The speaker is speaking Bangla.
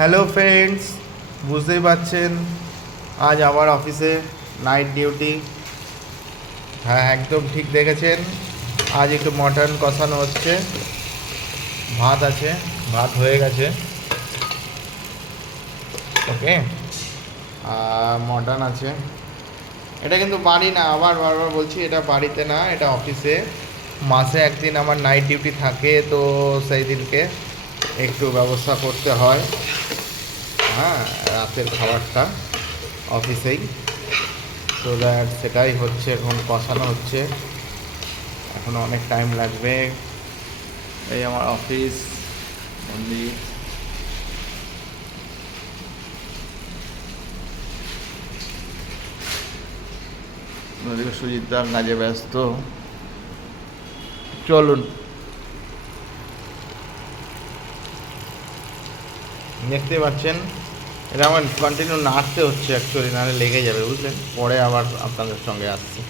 হ্যালো ফ্রেন্ডস, বুঝতেই পারছেন আজ আবার অফিসে নাইট ডিউটি। হ্যাঁ, একদম ঠিক দেখেছেন। আজ একটু মটন কষানো হচ্ছে, ভাত আছে, ভাত হয়ে গেছে। ওকে, আর মটন আছে। এটা কিন্তু বাড়ি না, আবার বারবার বলছি, এটা বাড়িতে না, এটা অফিসে। মাসে একদিন আমার নাইট ডিউটি থাকে, তো সেই দিনকে একটু ব্যবস্থা করতে হয়। হ্যাঁ, রাতের খাবারটা অফিসেই। তো দ্যাট সেটাই হচ্ছে, এখন কষানো হচ্ছে, এখনও অনেক টাইম লাগবে। এই আমার অফিস মন্দির। ওদিকে সুজিতদা কাজে ব্যস্ত। চলুন, দেখতে পাচ্ছেন এটা আমার কন্টিনিউ নাড়তে হচ্ছে অ্যাকচুয়ালি, নাহলে লেগে যাবে, বুঝলেন। পরে আবার আপনাদের সঙ্গে আসছি।